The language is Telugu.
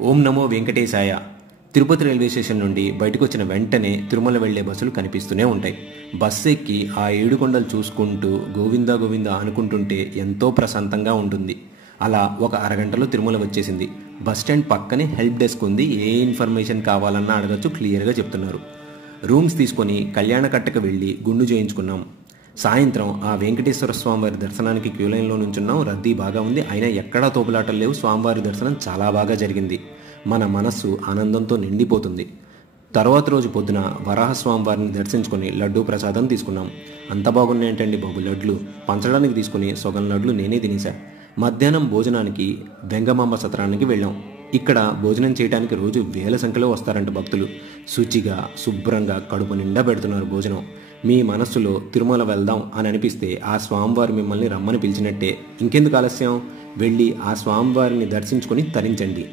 ఓం నమో వెంకటేశాయ. తిరుపతి రైల్వే స్టేషన్ నుండి బయటకు వచ్చిన వెంటనే తిరుమల వెళ్లే బస్సులు కనిపిస్తూనే ఉంటాయి. బస్సు ఎక్కి ఆ ఏడుకొండలు చూసుకుంటూ గోవిందా గోవిందా అనుకుంటుంటే ఎంతో ప్రశాంతంగా ఉంటుంది. అలా ఒక అరగంటలో తిరుమల వచ్చేసింది. బస్ స్టాండ్ పక్కనే హెల్ప్ డెస్క్ ఉంది. ఏ ఇన్ఫర్మేషన్ కావాలన్నా అడగచ్చు, క్లియర్గా చెప్తున్నారు. రూమ్స్ తీసుకొని కళ్యాణకట్టకు వెళ్ళి గుండు చేయించుకున్నాం. సాయంత్రం ఆ వెంకటేశ్వర స్వామివారి దర్శనానికి క్యూ లైన్లో నుంచున్నాం. రద్దీ బాగా ఉంది, అయినా ఎక్కడా తోపులాటలు లేవు. స్వామివారి దర్శనం చాలా బాగా జరిగింది. మన మనస్సు ఆనందంతో నిండిపోతుంది. తర్వాత రోజు పొద్దున వరాహస్వామివారిని దర్శించుకొని లడ్డూ ప్రసాదం తీసుకున్నాం. అంత బాగున్నాయంటండి బాబు లడ్లు. పంచడానికి తీసుకుని సగం లడ్లు నేనే తినేశా. మధ్యాహ్నం భోజనానికి వెంగమాంబ సత్రానికి వెళ్ళాం. ఇక్కడ భోజనం చేయడానికి రోజు వేల సంఖ్యలో వస్తారంట భక్తులు. శుచిగా శుభ్రంగా కడుపు నిండా పెడుతున్నారు భోజనం. మీ మనస్సులో తిరుమల వెళ్దాం అని అనిపిస్తే ఆ స్వామివారు మిమ్మల్ని రమ్మని పిలిచినట్టే. ఇంకెందుకు ఆలస్యం, వెళ్ళి ఆ స్వామివారిని దర్శించుకొని తరించండి.